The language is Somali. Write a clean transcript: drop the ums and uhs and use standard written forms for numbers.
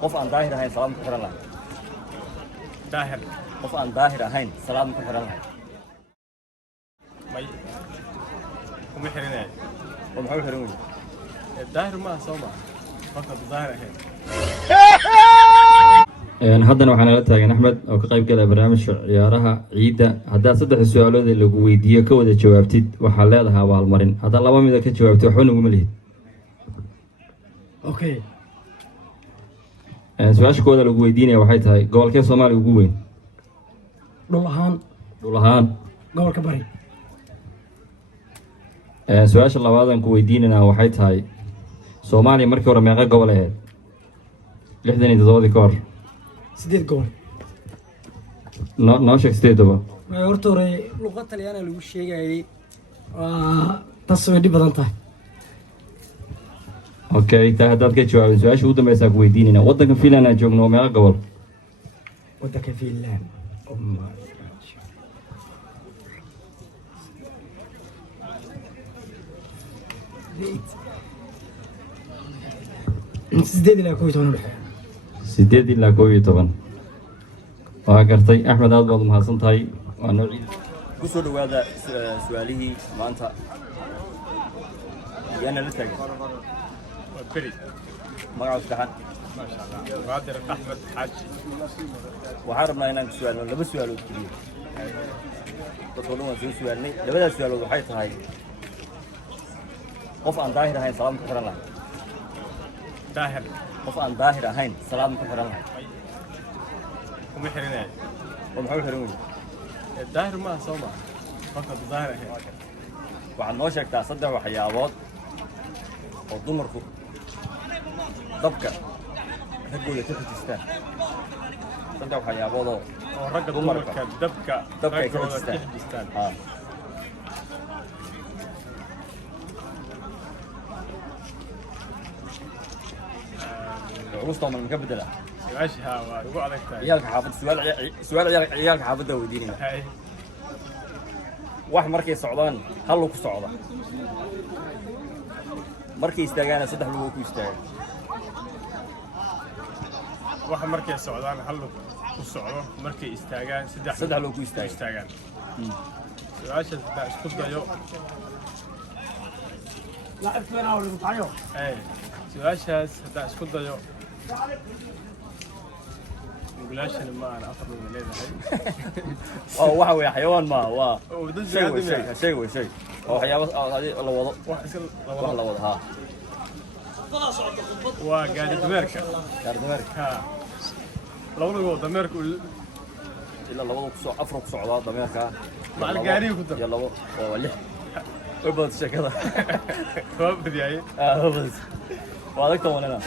qof aan daahir ahayn salaam ku xiran lahay daahir qof aan daahir ahayn salaam ku xiran lahay may kuma xirinay oo maxaa xiran weyn daahir ma soo ma qofka daahir ahayn haddana waxaan la taagan Axmed oo ka qayb galay barnaamijka ciyaaraha ciida hadda saddex su'aalood ee lagu weydiiyo ka wada jawaabtid waxa leedahay abaalmarin hadda laba mid ka jawaabtid waxba nagu malihid okay su'aasha kooda lagu weydiinaya waxay tahay gobolkee Soomaaliya ugu weyn dhul ahaan gobolka bari su'aasha labaad aan ku weydiinayna waxay tahay Soomaaliya markii hore meeqa gobol ahayd 67 ka hor 8 gobol noo sheeg 8 gobol way horta hore luqad Talyaani lagu sheegayay tasawir badan tahay okay haddaad ka jawaabin su'aasha ugu dambaysa ku weydiinayna waddanka Finland aan joogno meeqa gobol waddanka Finland sideed ilaa 11 waa gartay Axmed aad baad mahadsan tahay waa nooci ku soo dhawaada su'aalihii maanta yana la tagay beri magaca saxan ma sha Allah Qaadir Axmed Xaaji waxaan rabnaa inaan su'aalo laba su'aalood kaliya dadku waan soo su'aalnay labada su'aalood waxay tahay qof aan daahir ahayn salaam ku xiran lahay daahir qof aan daahir ahayn salaam ku xiran lahay kuma xirinay oo maxaa xiran weyn daahir ma soo ma qofka daahir ahayn waxaad noo sheegtaa saddex waxyaabood oo dumarku dabka raggooda ka xijistaan saddex waxyaabood oo ragga dumarka dabka ay ka xijistaan وسطهم من قبل لا سؤالها وقول عليك عيالك حافظ سؤال عيالك حافظ وديننا واحد مركي صعدان هلو كصعدة مركي استاجانا صدح لو كيستاج واحد مركي صعدان هلو كصعدة مركي استاجان صدح لو كيستاج استاجان سؤالها ده اسكت ضيو لا فين اول مطعيو اي سؤالها ده اسكت ضيو بلاش ما انا اخذ من الليله هاي واحد يا حيوان ما وا شيء او حيوان هذه لا وضع واحد لا وضع ها وقاعد دمرك ها لو لو دمرك الا لو افرق صعدات دمرك مع القاري كنت يلا ولح وبد شكله هو بدي هاي هو بس وهذاك وانا